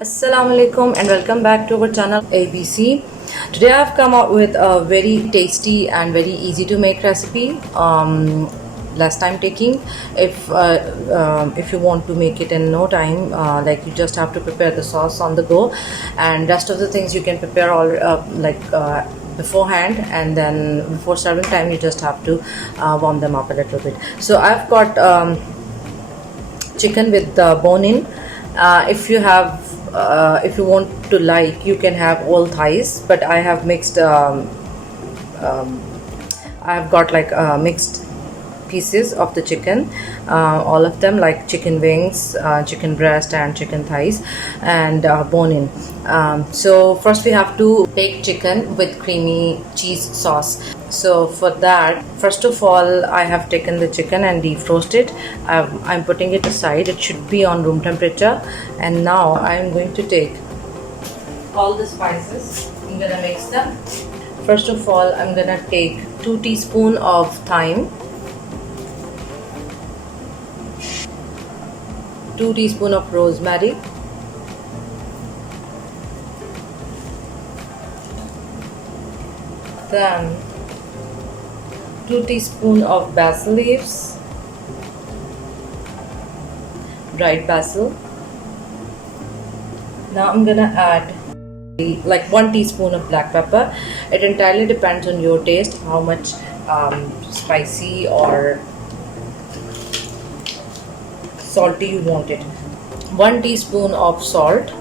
Assalamualaikum and welcome back to our channel ABC. Today I've come out with a very tasty and very easy to make recipe. Less time taking. If you want to make it in no time, like you just have to prepare the sauce on the go, and rest of the things you can prepare all beforehand, and then before serving time you just have to warm them up a little bit. So I've got chicken with the bone in. If you want to, like, you can have all thighs, but I have mixed I've got like mixed pieces of the chicken, all of them, like chicken wings, chicken breast and chicken thighs, and bone in. So first we have to bake chicken with creamy cheese sauce. So for that, first of all, I have taken the chicken and defrosted. I'm putting it aside. It should be on room temperature. And now I'm going to take all the spices. I'm gonna mix them. First of all, I'm gonna take 2 teaspoons of thyme, 2 teaspoons of rosemary, then 2 teaspoons of basil leaves, dried basil. Now I'm gonna add like 1 teaspoon of black pepper. It entirely depends on your taste, how much spicy or salty you want it. 1 teaspoon of salt.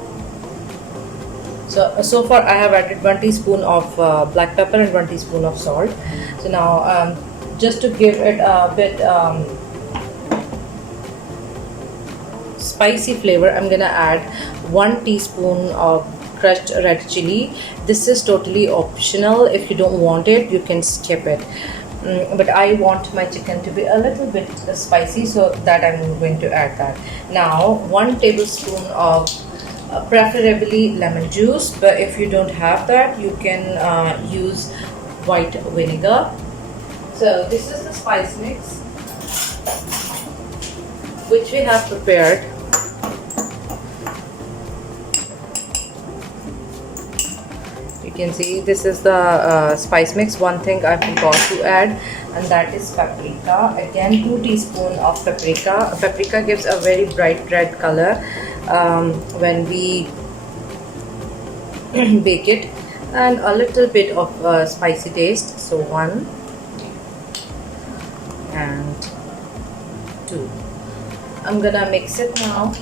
So far I have added 1 teaspoon of black pepper and 1 teaspoon of salt. So now just to give it a bit spicy flavor, I'm gonna add 1 teaspoon of crushed red chili. This is totally optional. If you don't want it, you can skip it. But I want my chicken to be a little bit spicy, so that I'm going to add that. Now 1 tablespoon of preferably lemon juice, but if you don't have that, you can use white vinegar. So this is the spice mix which we have prepared. You can see this is the spice mix. One thing I forgot to add, and that is paprika. Again, 2 teaspoons of paprika. Paprika gives a very bright red color when we bake it, and a little bit of spicy taste. So 1 and 2. I'm gonna mix it now.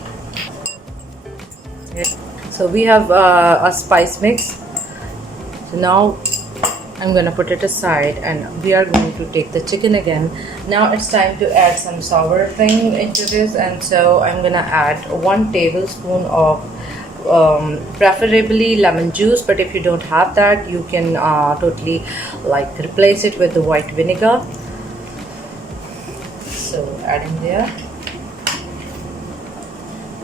So we have a spice mix. So now I'm gonna put it aside, and we are going to take the chicken again. Now it's time to add some sour thing into this, and so I'm gonna add 1 tablespoon of preferably lemon juice, but if you don't have that, you can totally like replace it with the white vinegar. So adding there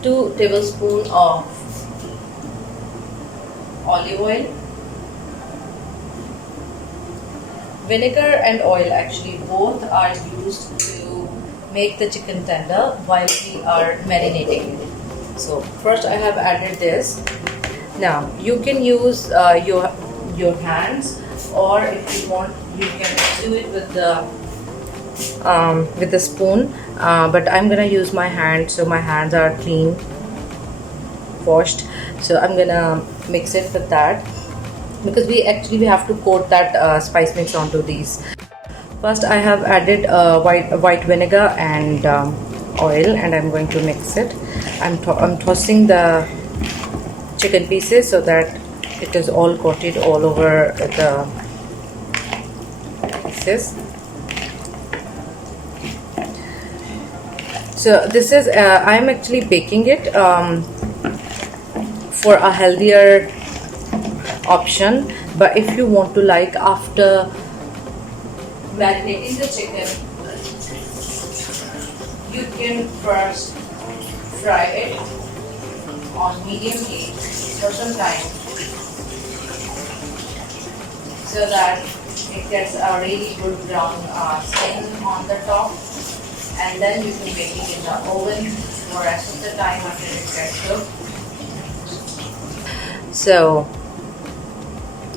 2 tablespoons of olive oil. Vinegar and oil, actually both are used to make the chicken tender while we are marinating it. So first I have added this. Now you can use your hands, or if you want, you can do it with the spoon, but I'm gonna use my hand, so my hands are clean, washed. So I'm gonna mix it with that, because we have to coat that spice mix onto these. First I have added white vinegar and oil, and I'm going to mix it. I'm tossing the chicken pieces so that it is all coated all over the pieces. So this is I'm actually baking it for a healthier option, but if you want to, like, after marinating the chicken, you can first fry it on medium heat for some time so that it gets a really good brown skin on the top, and then you can bake it in the oven for the rest of the time until it gets cooked. So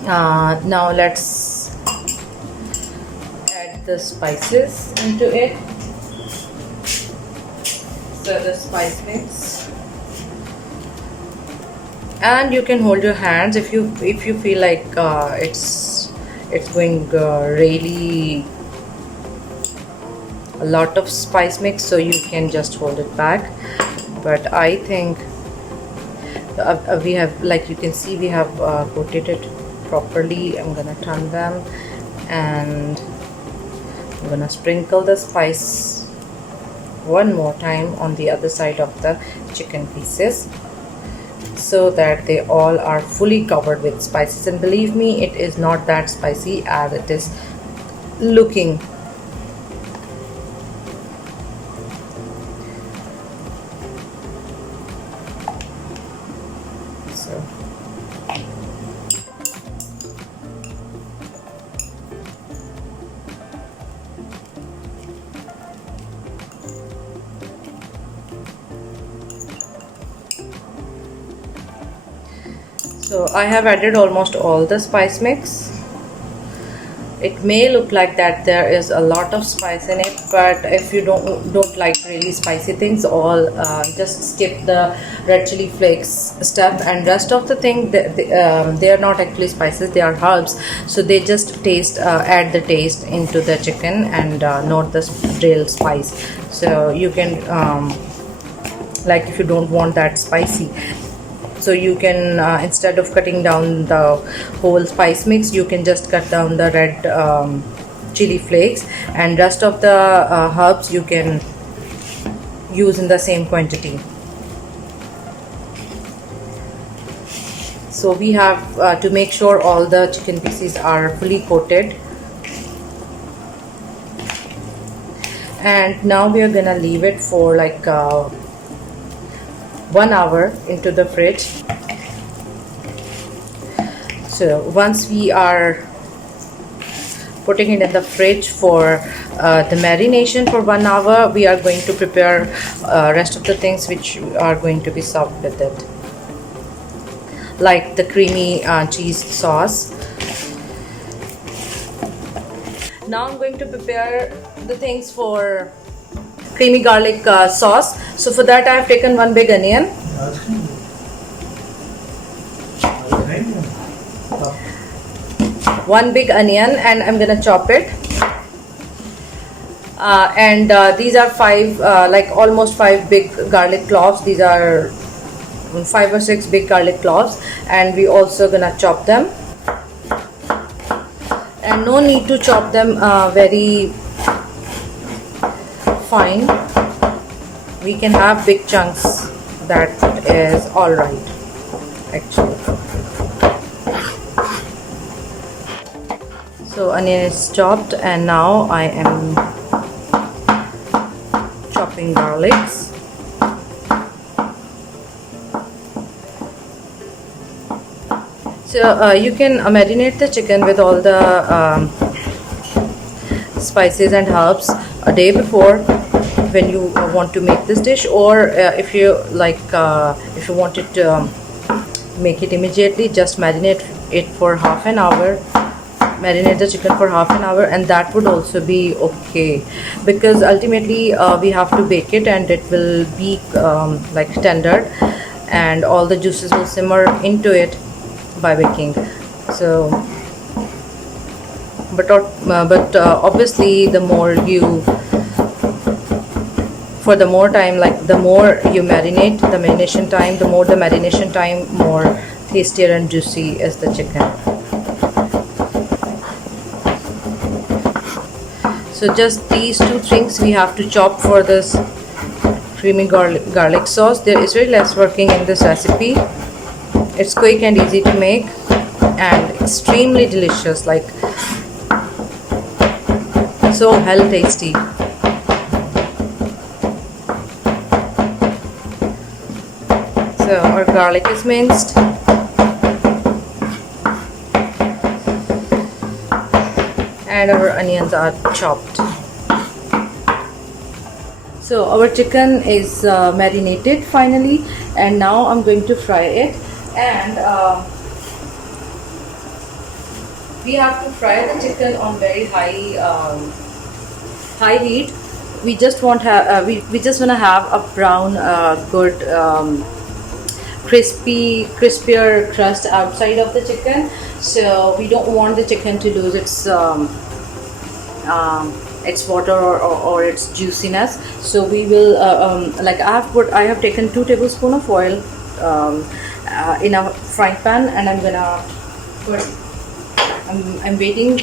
now let's add the spices into it. So the spice mix, and you can hold your hands if you feel like it's going really a lot of spice mix, so you can just hold it back. But I think we have, like you can see, we have coated it properly. I'm gonna turn them and I'm gonna sprinkle the spice one more time on the other side of the chicken pieces so that they all are fully covered with spices. And believe me, it is not that spicy as it is looking. So I have added almost all the spice mix. It may look like that there is a lot of spice in it, but if you don't like really spicy things, all just skip the red chili flakes step, and rest of the thing they are not actually spices, they are herbs, so they just add the taste into the chicken and not the real spice. So you can like, if you don't want that spicy, so you can instead of cutting down the whole spice mix, you can just cut down the red chili flakes, and rest of the herbs you can use in the same quantity. So we have to make sure all the chicken pieces are fully coated. And now we are gonna leave it for like 1 hour into the fridge. So once we are putting it in the fridge for the marination for 1 hour, we are going to prepare rest of the things which are going to be served with it, like the creamy cheese sauce. Now I'm going to prepare the things for creamy garlic sauce. So for that I have taken 1 big onion, and I'm gonna chop it. And these are 5 like almost 5 big garlic cloves. These are 5 or 6 big garlic cloves, and we also gonna chop them. And no need to chop them very fine. We can have big chunks, that is alright actually. So onion is chopped, and now I am chopping garlics. So you can marinate the chicken with all the spices and herbs a day before when you want to make this dish, or if you like, if you wanted to make it immediately, just marinate it for half an hour. Marinate the chicken for half an hour, and that would also be okay, because ultimately we have to bake it, and it will be like tender, and all the juices will simmer into it by baking. So but obviously the more you, for the more time, like the more you marinate, the marination time, the more the marination time, more tastier and juicy is the chicken. So just these 2 things we have to chop for this creamy garlic sauce. There is very less working in this recipe. It's quick and easy to make and extremely delicious, like so hell tasty. So our garlic is minced. And our onions are chopped. So our chicken is marinated finally, and now I'm going to fry it. And we have to fry the chicken on very high heat. We just want we just want to have a brown good crispier crust outside of the chicken. So we don't want the chicken to lose its water or its juiciness. So we will like I have taken 2 tablespoons of oil in a frying pan, and I'm gonna put I'm waiting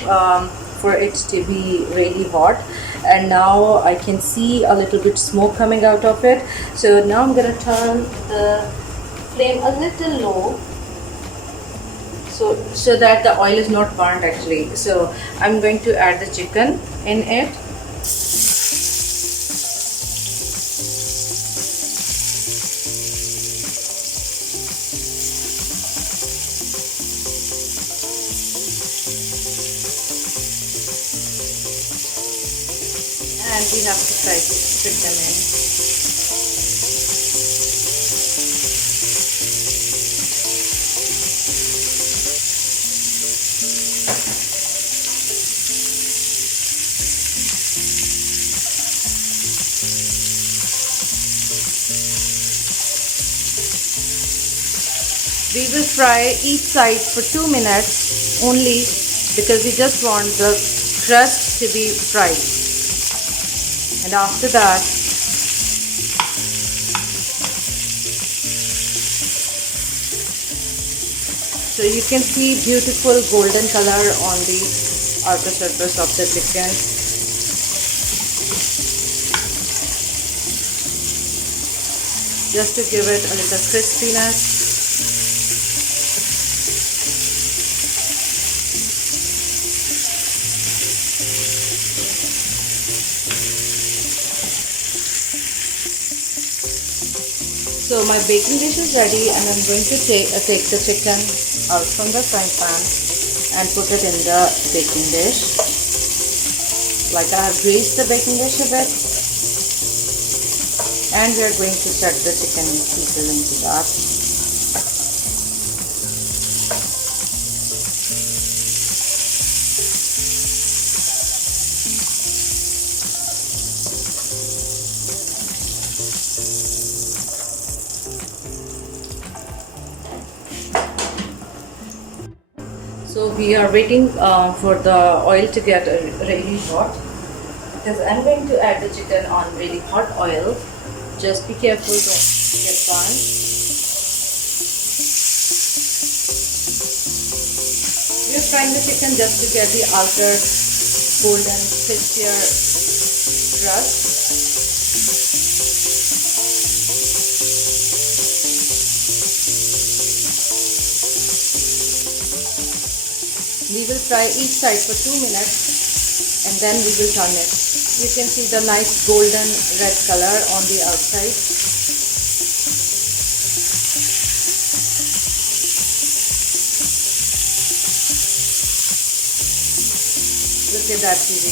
for it to be really hot, and now I can see a little bit smoke coming out of it. So now I'm gonna turn the flame a little low so that the oil is not burnt actually. So I'm going to add the chicken in it. And we have to try to put them in. We will fry each side for 2 minutes only, because we just want the crust to be fried. And after that, so you can see beautiful golden color on the outer surface of the chicken. Just to give it a little crispiness. So my baking dish is ready, and I'm going to take the chicken out from the frying pan and put it in the baking dish. Like I have greased the baking dish a bit, and we are going to set the chicken pieces into that. So we are waiting for the oil to get really hot, because I'm going to add the chicken on really hot oil. Just be careful, don't get burned. We are frying the chicken just to get the outer golden crispier crust. We will fry each side for 2 minutes, and then we will turn it. You can see the nice golden red color on the outside. Look at that, Phoebe.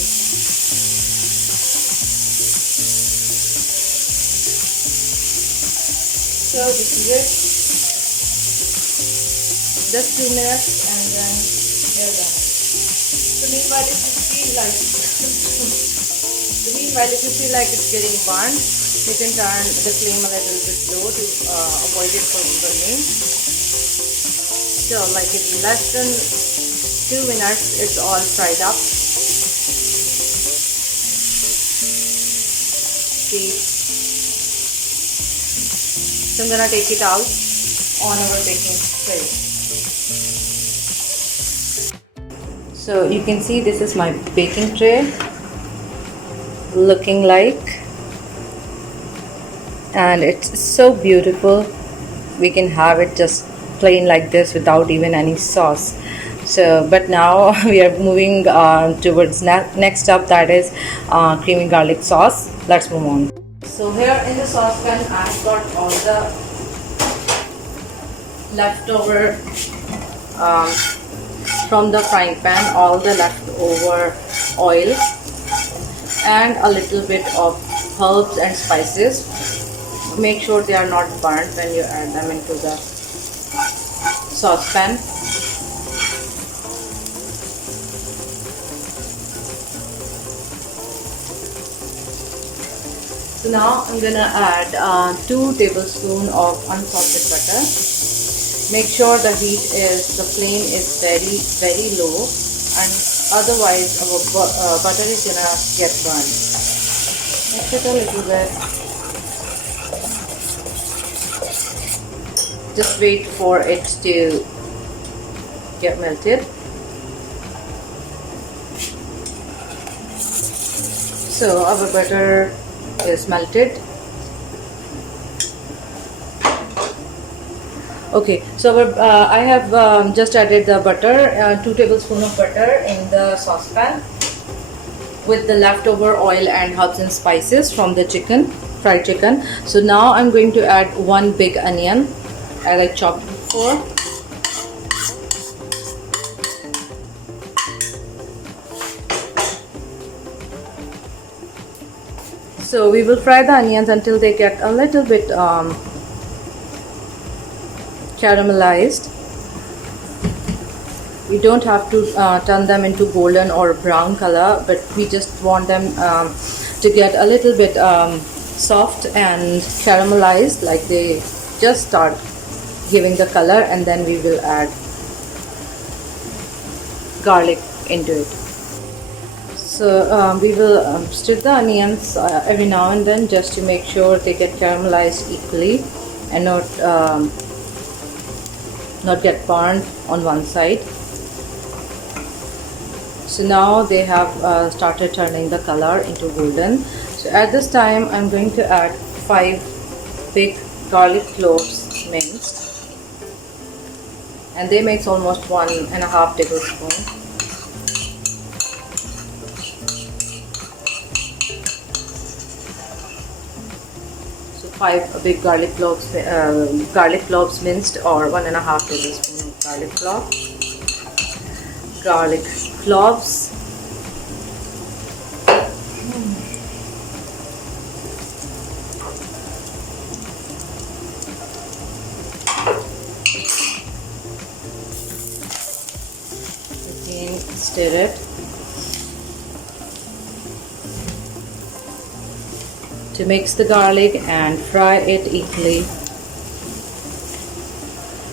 So this is it. Just 2 minutes, and then they're done. So meanwhile, if you feel like it's getting burnt, you can turn the flame a little bit low to avoid it from burning. So like in less than 2 minutes, it's all fried up. See. So I'm gonna take it out on our baking tray. So you can see this is my baking tray looking like. and it's so beautiful. We can have it just plain like this without even any sauce. So but now we are moving towards next up, that is creamy garlic sauce. Let's move on. So here in the saucepan I've got all the leftover um, from the frying pan, all the leftover oil and a little bit of herbs and spices. Make sure they are not burnt when you add them into the saucepan. So now I'm gonna add 2 tablespoons of unsalted butter. Make sure the flame is very low, and otherwise our butter is gonna get burned. Mix it a little bit. Just wait for it to get melted. So our butter is melted. Okay, so I have just added the butter, 2 tablespoons of butter in the saucepan with the leftover oil and herbs and spices from the fried chicken. So now I'm going to add 1 big onion as I chopped before. So we will fry the onions until they get a little bit caramelized. We don't have to turn them into golden or brown color, but we just want them to get a little bit soft and caramelized, like they just start giving the color, and then we will add garlic into it. So we will stir the onions every now and then, just to make sure they get caramelized equally and not get burned on one side. So now they have started turning the color into golden. So at this time I'm going to add 5 big garlic cloves minced, and they makes almost 1.5 tablespoons. So 5 big garlic cloves minced, or 1.5 tablespoons of garlic cloves. Again, stir it to mix the garlic and fry it equally.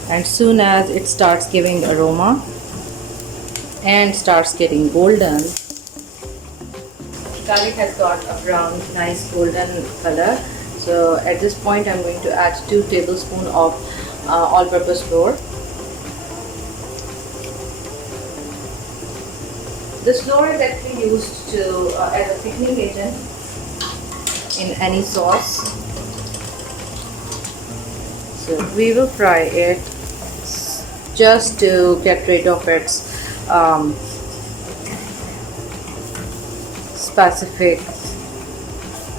And soon as it starts giving aroma and starts getting golden, garlic has got a brown, nice golden color. So at this point I'm going to add 2 tablespoons of all-purpose flour. This flour is actually used to as a thickening agent in any sauce. So we will fry it just to get rid of its specific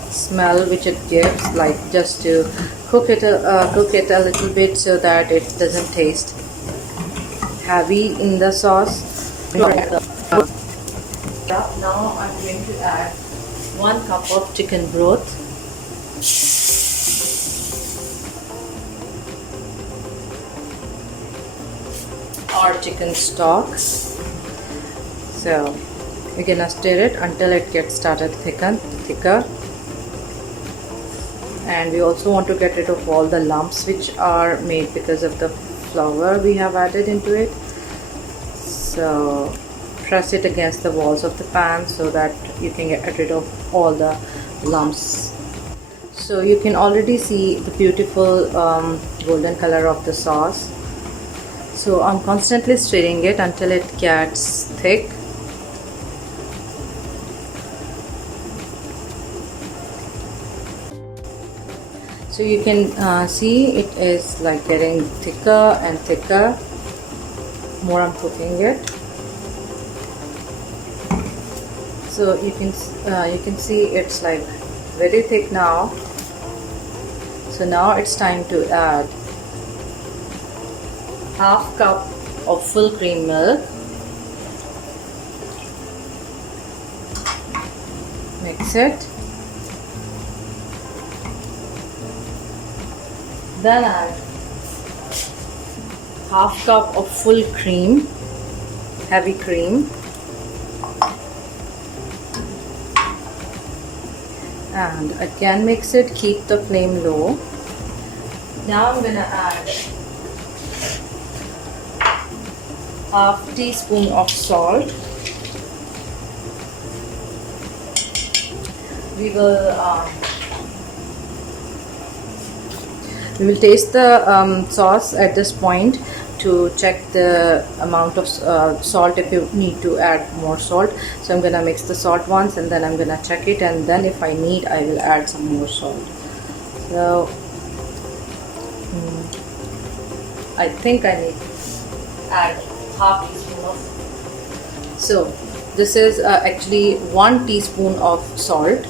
smell which it gives, like just to cook it a little bit so that it doesn't taste heavy in the sauce. Now I'm going to add 1 cup of chicken broth. Or chicken stock. So we're gonna stir it until it gets started thicker, and we also want to get rid of all the lumps which are made because of the flour we have added into it. So press it against the walls of the pan so that you can get rid of all the lumps. So you can already see the beautiful golden color of the sauce. So I'm constantly stirring it until it gets thick. So So you can see it is like getting thicker and thicker more I'm cooking it. So you can see it's like very thick now. So now it's time to add half cup of full cream milk. Mix it. Then add half cup of full cream, heavy cream. And again mix it, keep the flame low. Now I'm gonna add half teaspoon of salt. We will taste the sauce at this point to check the amount of salt, if you need to add more salt. So I'm gonna mix the salt once and then I'm gonna check it, and then if I need I will add some more salt. So I think I need to add half teaspoon of. So this is actually 1 teaspoon of salt,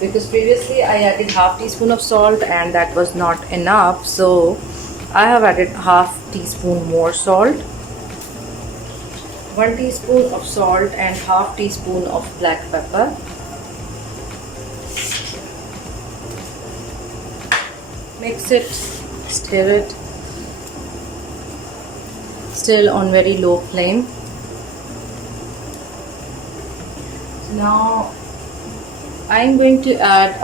because previously I added half teaspoon of salt and that was not enough, so I have added half teaspoon more salt. 1 teaspoon of salt and half teaspoon of black pepper. Mix it, stir it, still on very low flame. So now I'm going to add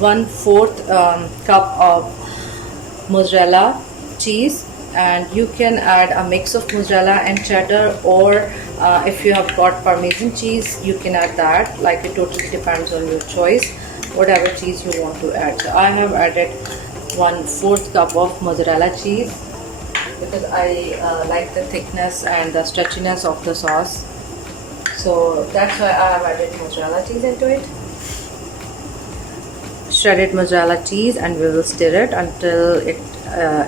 1/4 cup of mozzarella cheese, and you can add a mix of mozzarella and cheddar, or if you have got parmesan cheese you can add that. Like, it totally depends on your choice, whatever cheese you want to add. So I have added 1/4 cup of mozzarella cheese because I like the thickness and the stretchiness of the sauce, so that's why I have added mozzarella cheese into it. Shredded mozzarella cheese, and we will stir it until it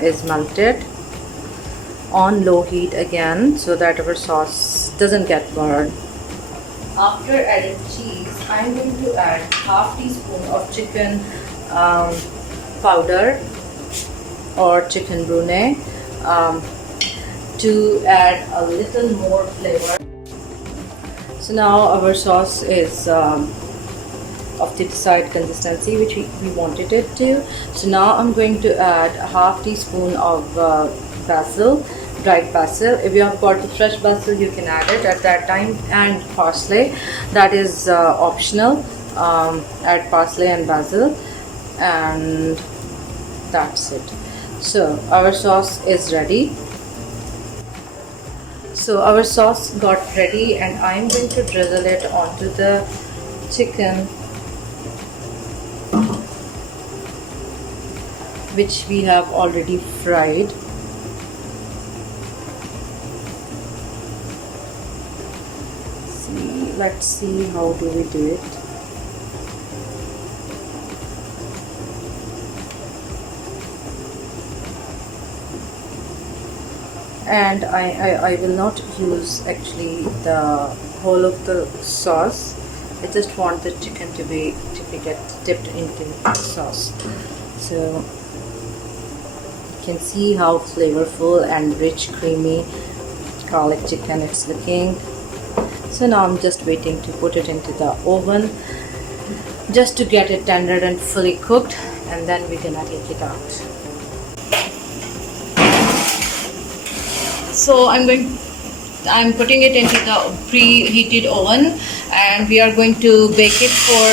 is melted on low heat again, so that our sauce doesn't get burned. After adding cheese, I'm going to add half teaspoon of chicken powder or chicken brulee to add a little more flavor. So now our sauce is of the desired consistency which we wanted it to. So now I'm going to add a half teaspoon of basil, dried basil. If you have got the fresh basil you can add it at that time, and parsley, that is optional. Add parsley and basil, and that's it. So our sauce is ready. So our sauce got ready, and I'm going to drizzle it onto the chicken which we have already fried. Let's see how do we do it. And I will not use actually the whole of the sauce. I just want the chicken to get dipped into the sauce. So you can see how flavorful and rich, creamy garlic chicken it's looking. So now I'm just waiting to put it into the oven just to get it tender and fully cooked, and then we're gonna take it out. So I'm putting it into the preheated oven, and we are going to bake it for